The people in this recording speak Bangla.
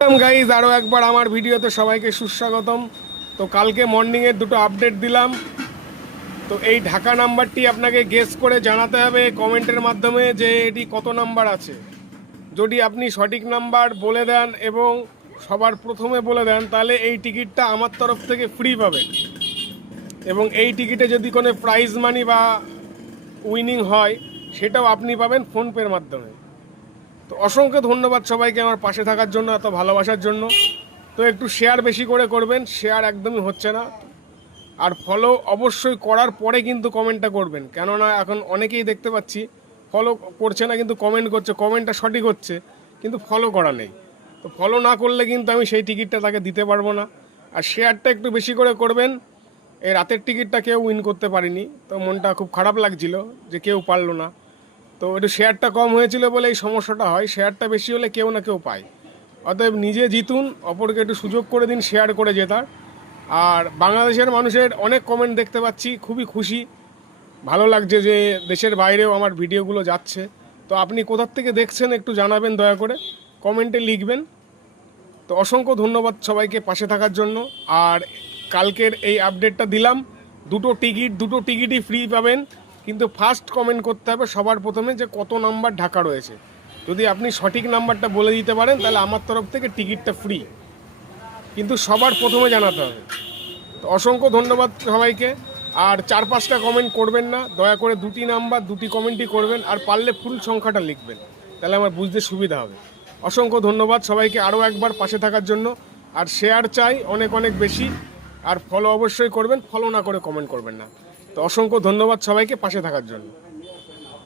গাইজ আরও একবার আমার ভিডিওতে সবাইকে সুস্বাগতম। তো কালকে মর্নিংয়ের দুটো আপডেট দিলাম। তো এই ঢাকা নাম্বারটি আপনাকে গেস করে জানাতে হবে কমেন্টের মাধ্যমে যে এটি কত নাম্বার আছে। যদি আপনি সঠিক নাম্বার বলে দেন এবং সবার প্রথমে বলে দেন তাহলে এই টিকিটটা আমার তরফ থেকে ফ্রি পাবেন, এবং এই টিকিটে যদি কোনো প্রাইজ মানি বা উইনিং হয় সেটাও আপনি পাবেন ফোনপের মাধ্যমে। তো অসংখ্য ধন্যবাদ সবাইকে আমার পাশে থাকার জন্য, এত ভালোবাসার জন্য। তো একটু শেয়ার বেশি করে করবেন, শেয়ার একদমই হচ্ছে না। আর ফলো অবশ্যই করার পরে কিন্তু কমেন্টটা করবেন, কেননা এখন অনেকেই দেখতে পাচ্ছি ফলো করছে না কিন্তু কমেন্ট করছে, কমেন্টটা সঠিক হচ্ছে কিন্তু ফলো করা নেই। তো ফলো না করলে কিন্তু আমি সেই টিকিটটা তাকে দিতে পারবো না। আর শেয়ারটা একটু বেশি করে করবেন। এই রাতের টিকিটটা কেউ উইন করতে পারিনি, তো মনটা খুব খারাপ লাগছিল যে কেউ পারলো না। তো একটু শেয়ারটা কম হয়েছিল বলে এই সমস্যাটা হয়, শেয়ারটা বেশি হলে কেউ না কেউ পায়। অতএব নিজে জিতুন, অপরকে একটু সুযোগ করে দিন শেয়ার করে জেতার। আর বাংলাদেশের মানুষের অনেক কমেন্ট দেখতে পাচ্ছি, খুবই খুশি, ভালো লাগছে যে দেশের বাইরেও আমার ভিডিওগুলো যাচ্ছে। তো আপনি কোথার থেকে দেখছেন একটু জানাবেন, দয়া করে কমেন্টে লিখবেন। তো অসংখ্য ধন্যবাদ সবাইকে পাশে থাকার জন্য। আর কালকের এই আপডেটটা দিলাম, দুটো টিকিটই ফ্রি পাবেন, কিন্তু ফার্স্ট কমেন্ট করতে হবে সবার প্রথমে যে কত নাম্বার ঢাকা রয়েছে। যদি আপনি সঠিক নাম্বারটা বলে দিতে পারেন তাহলে আমার তরফ থেকে টিকিটটা ফ্রি, কিন্তু সবার প্রথমে জানাতে হবে। তো অসংখ্য ধন্যবাদ সবাইকে। আর 4-5টা কমেন্ট করবেন না, দয়া করে দুটি নাম্বার দুটি কমেন্টই করবেন, আর পারলে ফুল সংখ্যাটা লিখবেন, তাহলে আমার বুঝতে সুবিধা হবে। অসংখ্য ধন্যবাদ সবাইকে আরও একবার পাশে থাকার জন্য। আর শেয়ার চাই অনেক অনেক বেশি, আর ফলো অবশ্যই করবেন, ফলো না করে কমেন্ট করবেন না। তো অসংখ্য ধন্যবাদ সবাইকে পাশে থাকার জন্য।